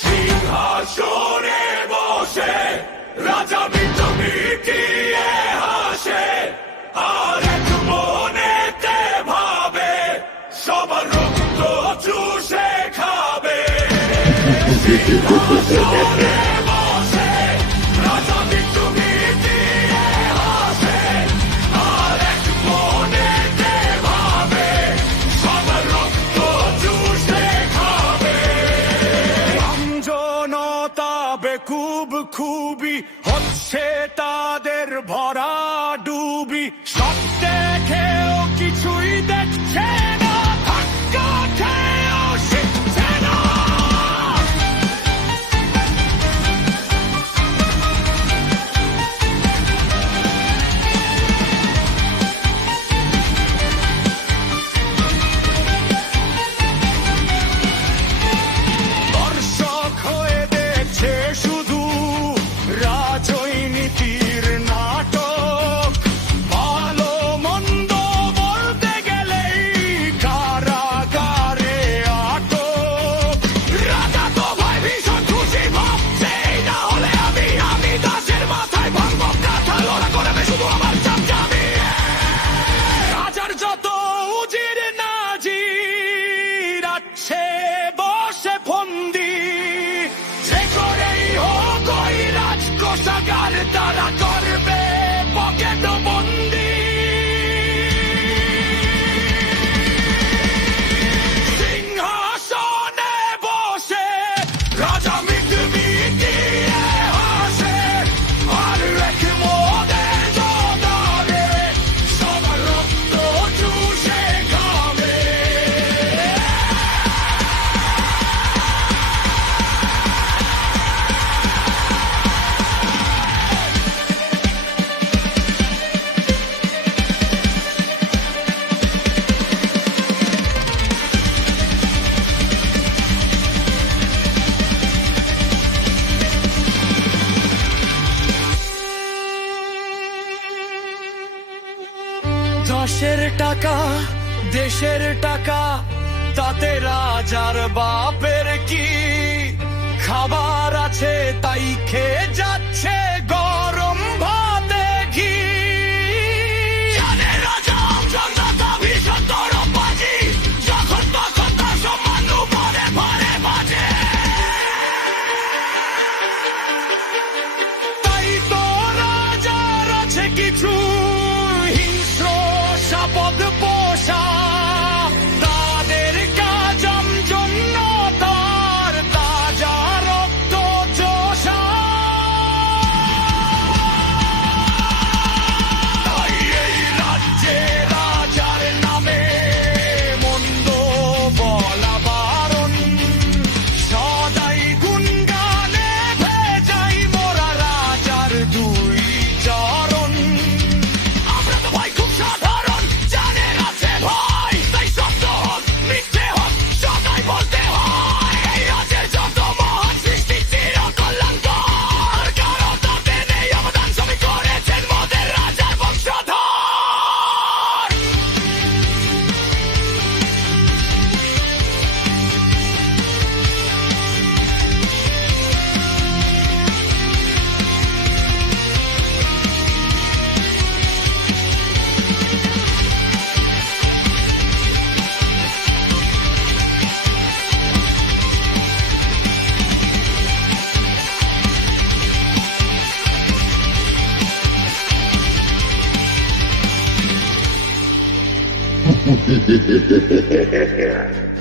সিংহাসনে বসে রাজা বিন্দু মিটিয়ে হাসে, আর এক মনেতে ভাবে সবার রক্ত চুষে খাবে। সিংহাসনে বসে রাজা বিন্দু মিটিয়ে হাসে, আর এক মনেতে ভাবে সবার রক্ত চুষে খাবে। আমজনতা বেকুব খুবই হচ্ছে তাদের ভরা ডুবি, সব দেখেও কিছুই দেখছে না, ধাক্কা খেয়েও শিখছে না। দর্শক হয়ে দেখছে শুধু রাজনীতির নাটক, ভালো মন্দ বলতে গেলেই কারাগারে আটক। রাজা তো ভাই ভীষণ খুশি ভাবছে, না হলে আমি দাসের মাথায় ভাঙব কাঁথা, লড়া করবে শুধু আমার চাপ চাপিয়ে। রাজার যত উজির নাজির আছে বসে ফন্দি, যে করেই হোক ওই রাজকোষাগার তারা করবে পকেট বন্দি। সিংহাসনে বসে রাজা মিটমিটিয়ে হাসে, আর এক মোদের জোগাড়ে সবার রক্ত চুষে খাবে। দশের টাকা দেশের টাকা তাতে রাজার বাপের কি, খাবার আছে তাই খেয়ে যাচ্ছে গরম ভাতে ঘি। জানে রাজা আমজনতা ভীষণ দরবাজি, যখন তখন তার সম্মান উপরে ভরে বাজে। তাই তো রাজার আছে কিছু হিংস্র সাপদ পোষা, তাদের কাজ আমজনতার তাজা রক্ত চোষা। তাই এই রাজ্যে রাজার নামে মন্দ বলা বারণ, সদাই গুণগানে ভেজাই মোরা রাজার দুই চরণ। আমরা তো ভাই খুব সাধারণ, জানের আছে ভয়, তাই সত্য হোক মিথ্যে হোক সদাই বলতে হয়। এই রাজ্যের যত মহান সৃষ্টি চির কল্যাণকর, কারো তাতে নেই অবদান, সবই করেছেন মোদের রাজার বংশধর। Hehehehe